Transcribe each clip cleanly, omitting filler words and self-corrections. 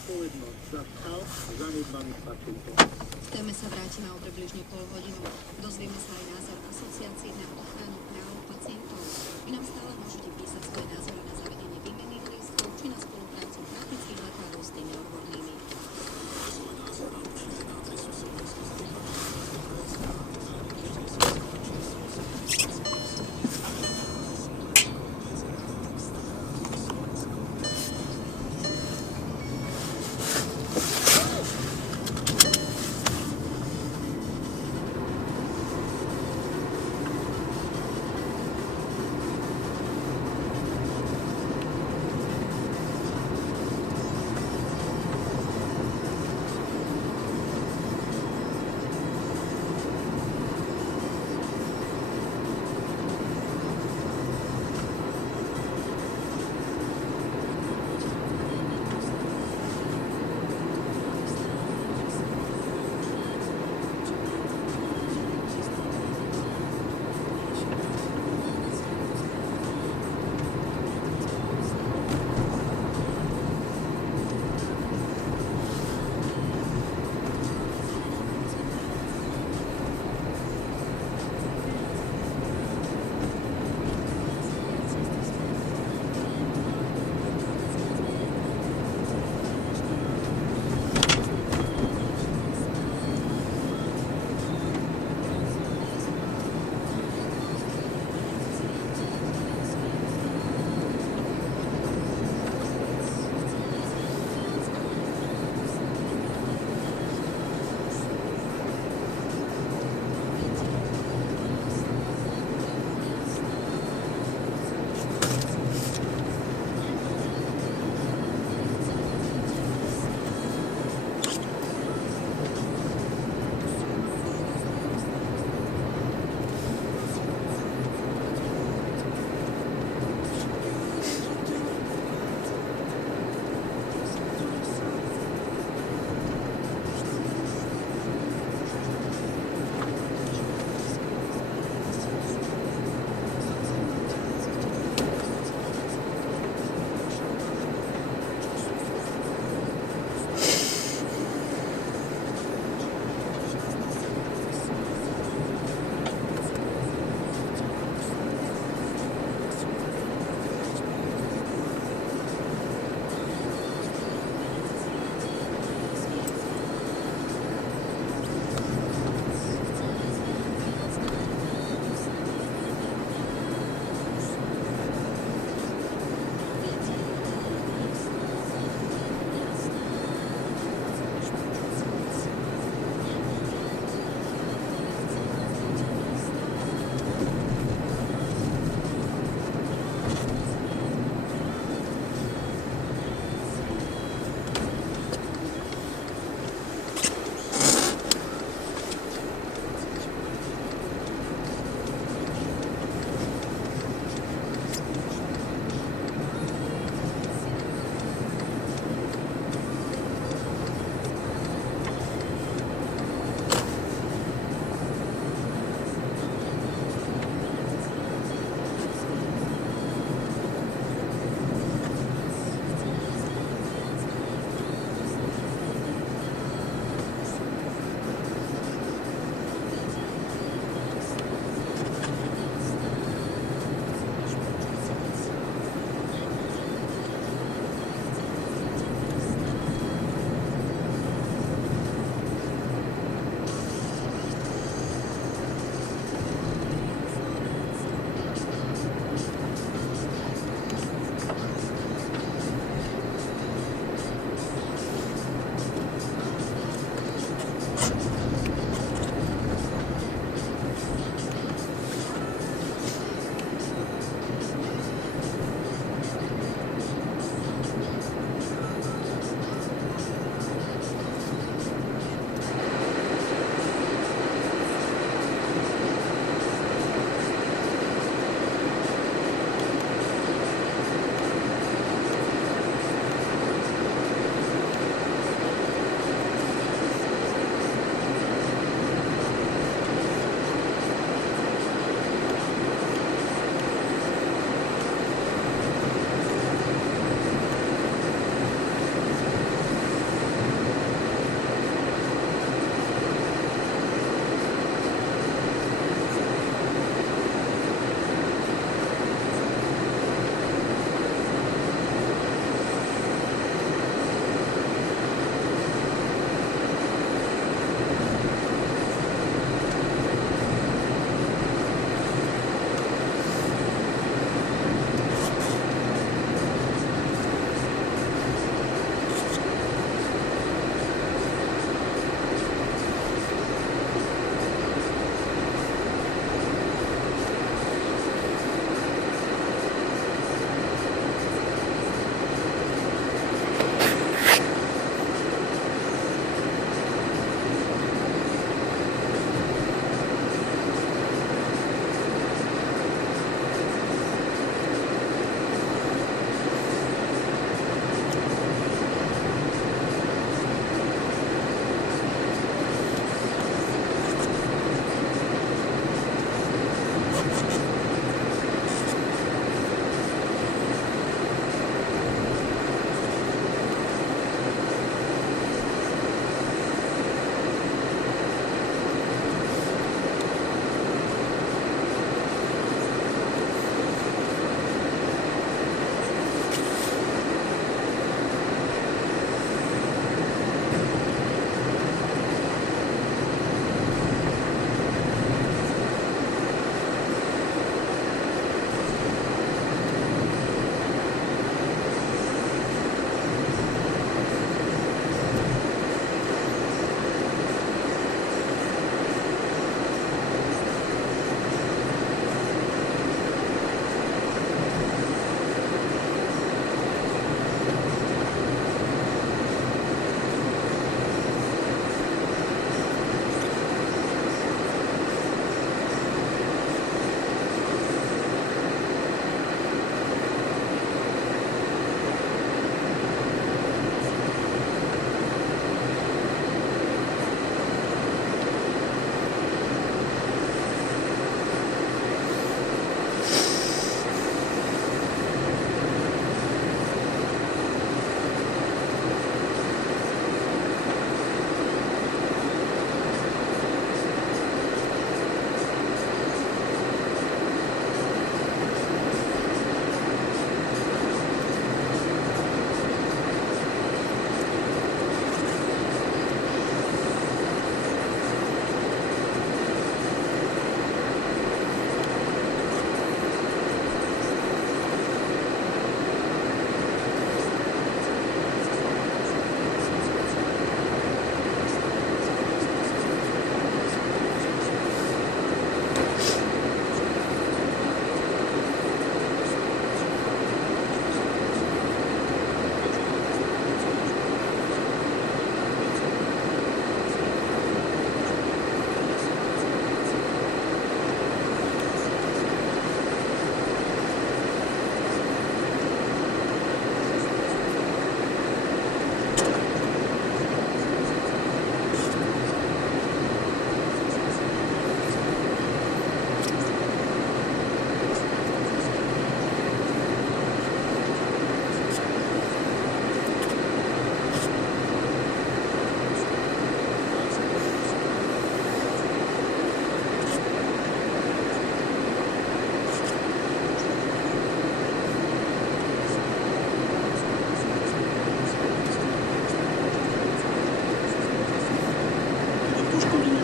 zodpovednosť za stav zanedbaných pacientov. V téme sa vrátime o približne pol hodinu. Dozvieme sa aj názor asociácií na ochranu práv pacientov. Vy nám stále môžete písať svoje názory na zavedenie výmenných lístkov či na spoluprácu praktických lekárov s tými odbornými.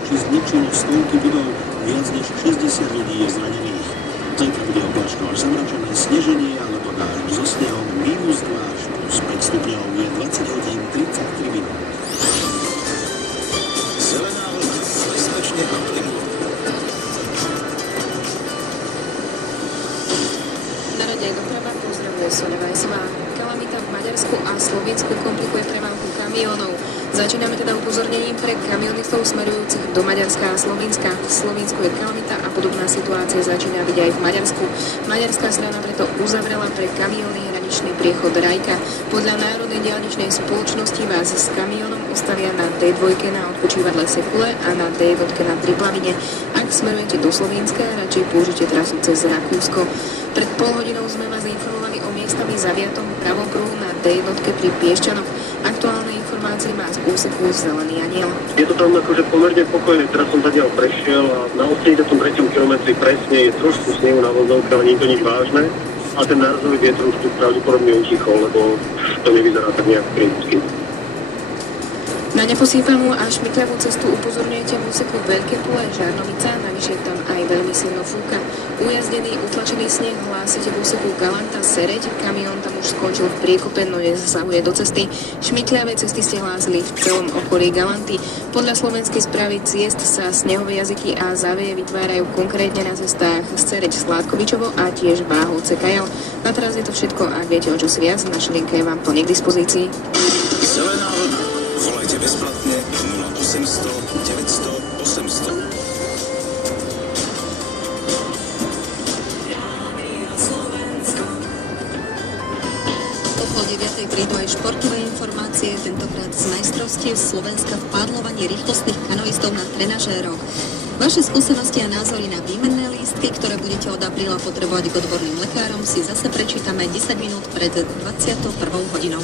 či zničilo stovky budov, viac než 60 ľudí je zranených. Zajtra bude oblačno až zamračené, sneženie alebo dážď so snehom -2 až plus 5 stupňov, je 20 hodín 33 minút. Zelená vlna, bezpečne a plynulo. Na rade doprava pozdravuje Soňa Vajsová. Kalamita v Maďarsku a Slovensku komplikuje premávku kamiónov. Začíname teda upozornením pre kamionistov smerujúcich do Maďarska a Slovenska. V Slovensku je kalamita a podobná situácia začína byť aj v Maďarsku. Maďarská strana preto uzavrela pre kamióny hraničný priechod Rajka. Podľa Národnej diaľničnej spoločnosti vás s kamiónom ostavia na D2 na odpočívadle Sekule a na D1 na Triplavine. Ak smerujete do Slovenska, radšej použite trasu cez Rakúsko. Pred pol hodinou sme vás informovali o miestami zaviatom pravom pruhu na D1 pri Piešťanoch. Aktuálne informácie má z úseku Zelený aniel. Je to tam akože pomerne pokojné, teraz som zatiaľ prešiel a na 83. kilometri presne je trošku snehu na vozovke, ale nie je to nič vážne. A ten nárazový vietor už tu pravdepodobne utichol, lebo to nevyzerá tak nejak kriticky. Na neposýpanú a šmykľavú cestu upozorňujete v úseku Veľké Pole, Žarnovica, navyše tam aj veľmi silno fúka. Ujazdený, utlačený sneh hlásite v úseku Galanta, Sereď, kamión tam už skončil v priekope, no nezasahuje do cesty. Šmykľavé cesty ste hlásili v celom okolí Galanty. Podľa slovenskej správy ciest sa snehové jazyky a záveje vytvárajú konkrétne na cestách Sereď, Sládkovičovo a tiež Váhovce, Kajal. A teraz je to všetko, ak viete o čosi viac, naša linka je vám plne k dispozícii. Zelená vlna. Volajte bezplatne 0800 900 800. O 9:00 prídu aj športové informácie, tentokrát z majstrovstiev Slovenska v pádlovaní rýchlostných kanoistov na trenažéroch. Vaše skúsenosti a názory na výmenné lístky, ktoré budete od apríla potrebovať k odborným lekárom, si zase prečítame 10 minút pred 21. hodinou.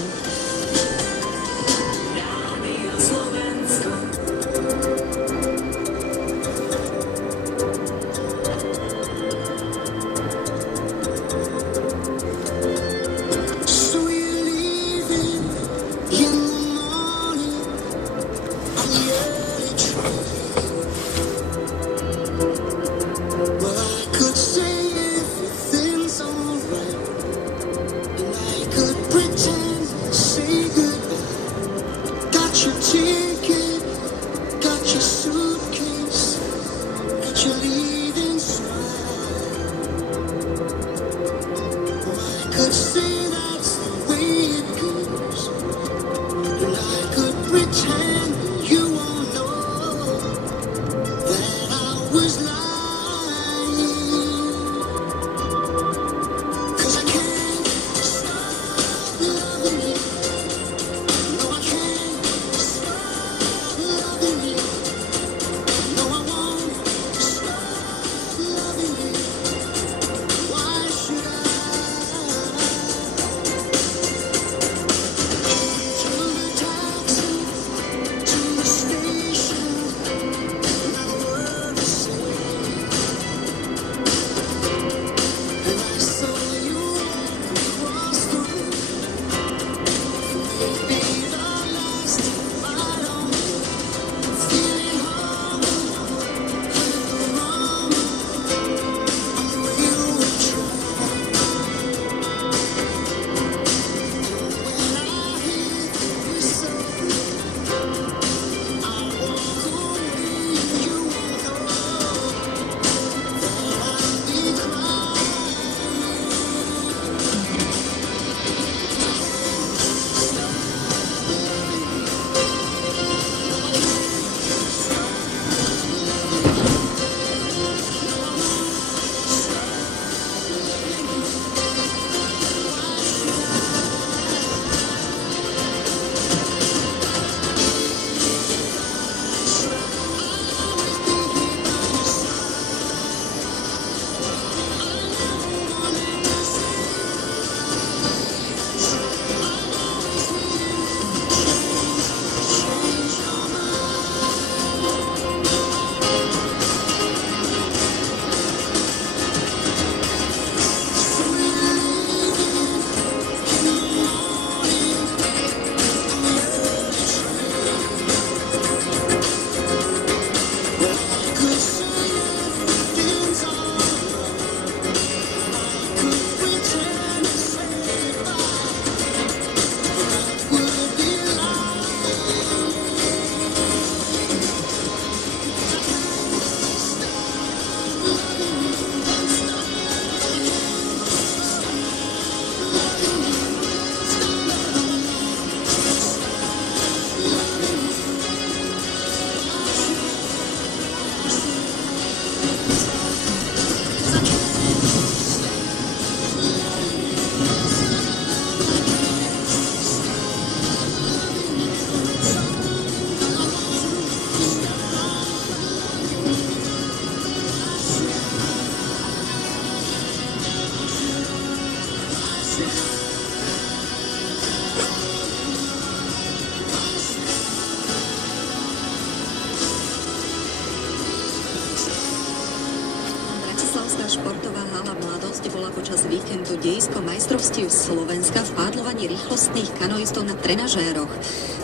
športová hala Mladosť bola počas víkendu dejiskom majstrovstiev Slovenska v pádlovaní rýchlostných kanoistov na trenažéroch.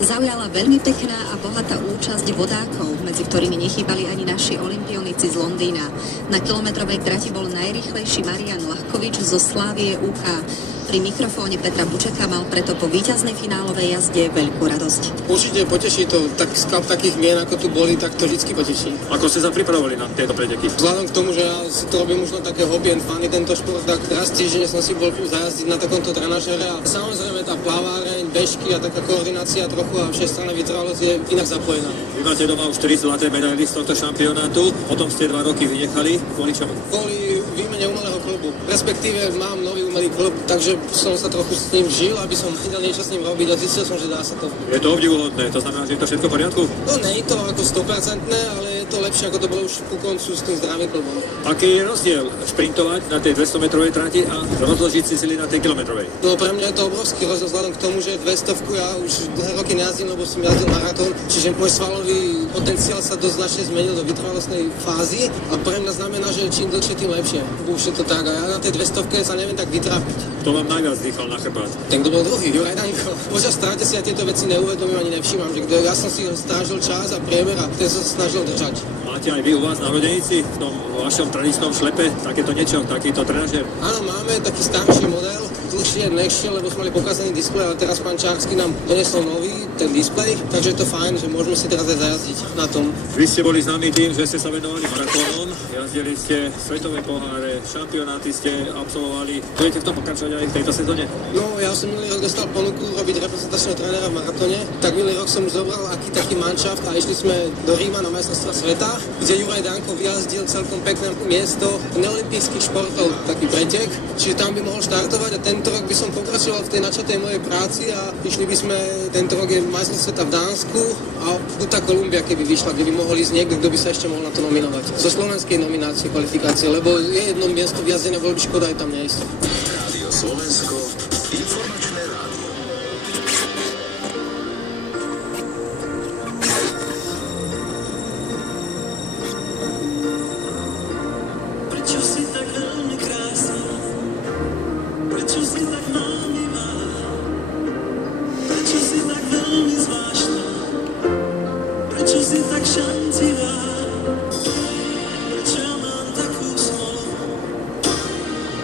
Zaujala veľmi pekná a bohatá účasť vodákov, medzi ktorými nechýbali ani naši olympionici z Londýna. Na kilometrovej trati bol najrýchlejší Marian Ľahkovič zo Slávie UK. Pri mikrofóne Petra Bučeka mal preto po víťaznej finálovej jazde veľkú radosť. Určite poteší to, tak sklad takých mien, ako tu boli, tak to vždy poteší. Ako ste sa pripravovali na tieto preteky? Vzhľadom k tomu, že ja si to robím už na také hobby and funny tento šport, tak raz týždenne som si bol zajazdiť na takomto trenažere a samozrejme tá plaváreň, bežky a taká koordinácia trochu a všestranná vytrvalosť je inak zapojená. Vy máte doma už 4 zlaté medaily z tohto šampionátu, potom ste 2 roky vynechali. Kvôli čomu? Kvôli výmene umelého klubu. Respektíve mám nový umelý klub, takže som sa trochu s ním žil, aby som vedel niečo s ním robiť a zistil som, že dá sa to. Je to obdivuhodné, to znamená, že je to všetko v poriadku? No nie je to ako 100%, ale je to lepšie, ako to bolo už ku koncu s tým zdravým klubom. Aký je rozdiel šprintovať na tej 200-metrovej trati a rozložiť si sily na tej kilometrovej? No pre mňa je to obrovský rozdiel vzhľadom k tomu, že 200 ja už dlhé roky nejazdím, lebo som jazdil maratón, čiže môj svalový potenciál sa dosť značne zmenil do vytrvalostnej fázy a pre mňa znamená, že čím dlhšie, tým lepšie. Už je to tak a ja na tej 200 sa neviem tak vytrápiť. Kto vám najviac dýchal na chrbát? Ten, kto bol druhý, Juraj Danko. Počas stráte si ja tieto veci neuvedomím ani nevšímam, že ja som si strážil čas a priemer a ten som sa snažil držať. Máte aj vy u vás na rodenici v tom vašom tradičnom šlepe takéto niečo, takýto trenažer? Áno, máme taký starší model, dlhšie, nehšie, lebo sme mali pokazaný displej, ale teraz pán Čársky nám donesol nový, ten displej, takže je to fajn, že môžeme si teraz aj zajazdiť na tom. Vy ste boli známi tým, že ste sa venovali maratónom, jazdili ste svetové poháre, šampionáty ste absolvovali. Budete v tom pokračovať aj v tejto sezóne? No, ja som minulý rok dostal ponuku robiť reprezentačného trénera v maratóne, tak minulý rok som už zobral aký taký manšaft a išli sme do Ríma na majstrovstvá sveta, kde Juraj Danko vyjazdil celkom pekné miesto neolympijských športov, taký pretek, čiže tam by mohol štartovať a tento rok by som pokračoval v tej načatej mojej práci a išli by sme, tento rok je majstrovstvá sveta v Dánsku a tá Kolumbia, keby vyšla, kde by mohol ísť niekto, kto by sa ešte mohol na to nominovať. Zo slovenskej nominácie kvalifikácie, lebo je jedno miesto vyjazdené, bolo by škoda aj tam neísť. Rádio Slovensko, informačné rádio. Prečo si tak veľmi krásna? Prečo si tak mánivá? Prečo si tak veľmi zvláštna? Prečo si tak šancivá? Prečo ja mám takú smolu?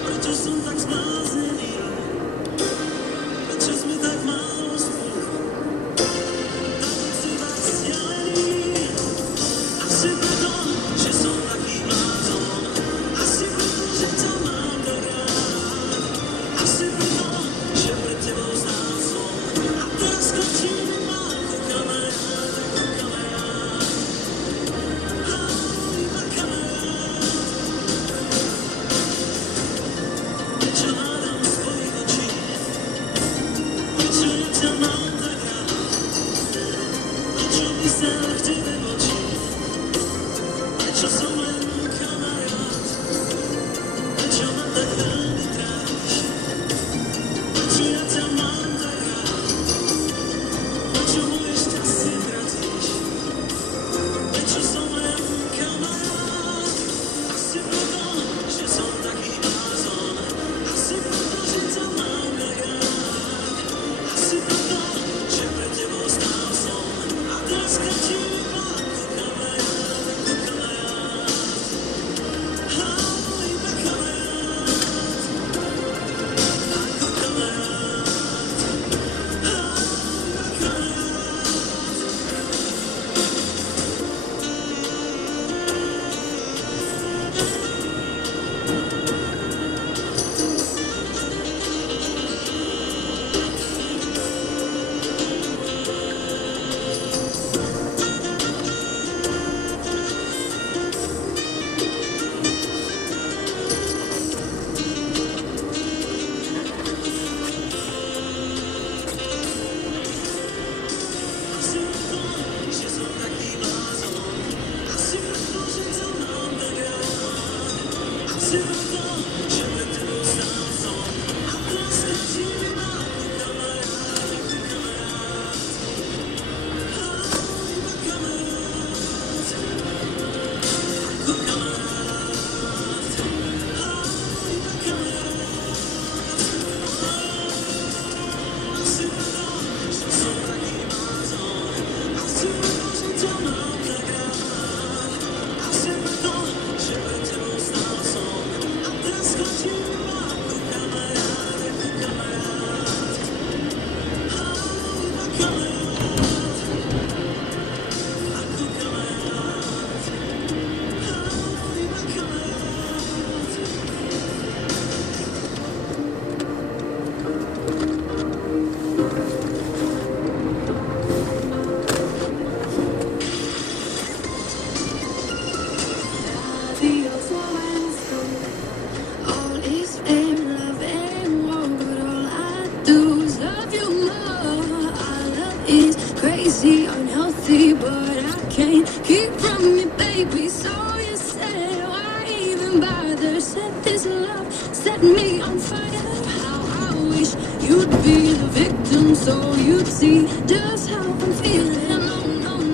Prečo som tak zblázený? Prečo sme tak málo spolu? Tak si tak vzdialený? Asi preto, že som taký blázon. Asi preto, že ťa mám tak rád. Asi preto, že pred tebou znám som. A teraz končím iba ako kamarát, ako kamarát. Iba kamarát. Prečo hľadám z tvojich očí? Prečo ja ťa mám tak rád? Prečo myslím k tebe v oči? Prečo som len kamarát? Prečo ma tak veľmi trápiš? Prečo ja ťa mám tak rád? Prečo moje šťastie tratíš? Prečo som len kamarát? Asi preto, že som taký blázon. Asi preto, že ťa mám tak rád. Asi preto, že pred tebou stál som. A teraz končím iba ako kamarát, ako kamarát. see, but I can't keep from me, baby. So you say, why even bother? Set this love, set me on fire. How I wish you'd be the victim, so you'd see just how I'm feeling.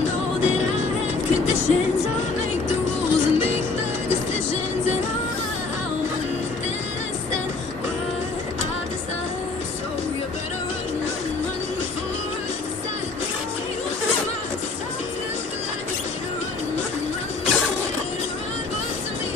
No, that I have conditions. I'll make the rules and make the decisions, and I'll want nothing less than what I desire. So you better run before I decide. You are my desire, like you better run, but to me.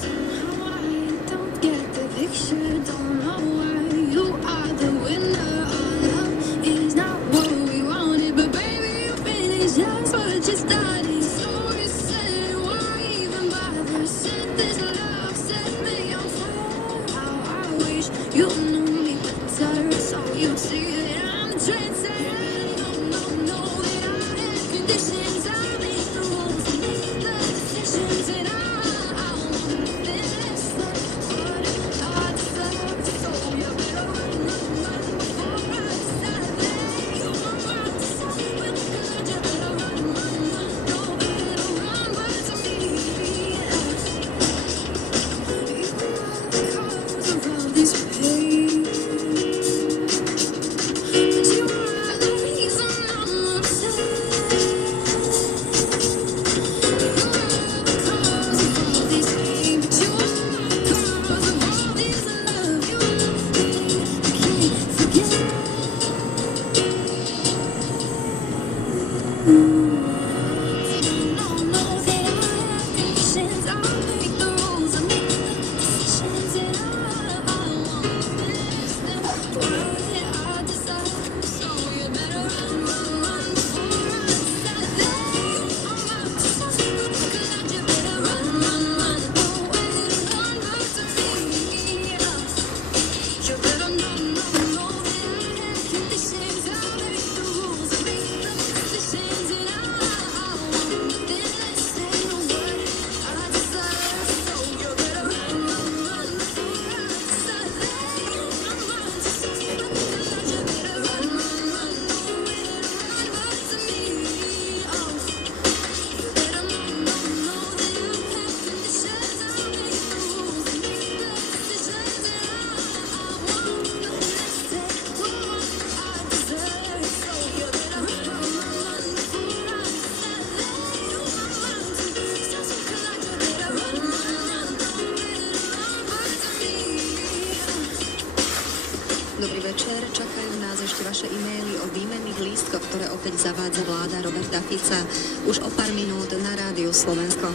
Somehow I don't get the picture, don't know why you are the winner. Our love is not what we wanted, but baby, you finished just what you started. So you said, why even bother? Set this love, set me on fire. How I wish you knew me better, so you'd see that I'm a trendsetter. No, that I have conditions. I make the rules and make the decisions, and I want nothing less than what I deserve. So you better run before I decide that you are my desire. Well, good, you better run, no, better run, but to me, you are the cause of all this pain, but you are the reason I'm upset. Dobrý večer, čakajú nás ešte vaše e-maily o výmenných lístkoch, ktoré opäť zavádza vláda Roberta Fica už o pár minút na Rádiu Slovensko.